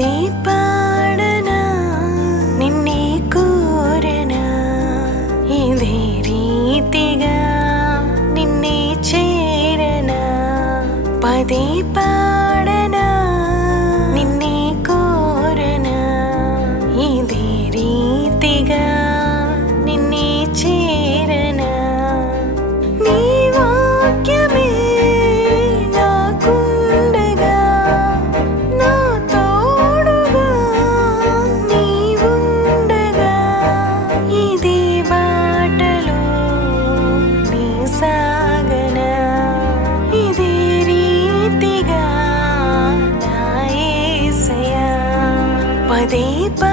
నిన్నే పాడనా నిన్నే కోరనా. ఇదే రీతిగా నిన్నే చేరనా. పదే పా மதீப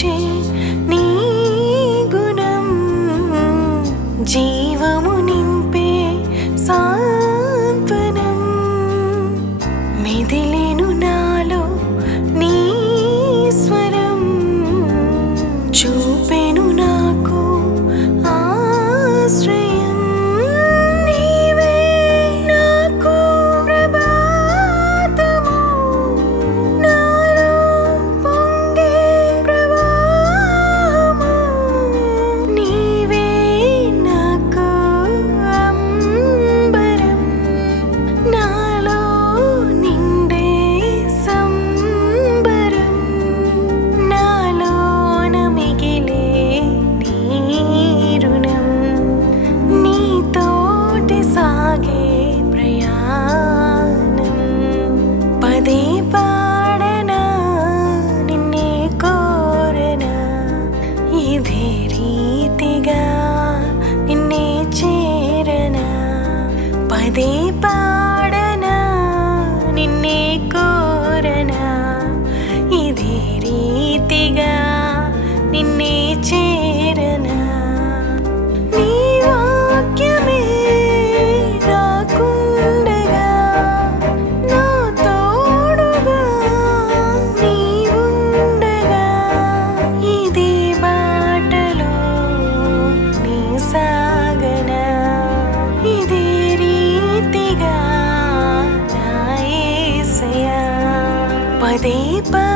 change. അതേ പാടന നിന്നെ കോരന ഇതേ രീതിക നിന്നെ ചേരന 我的。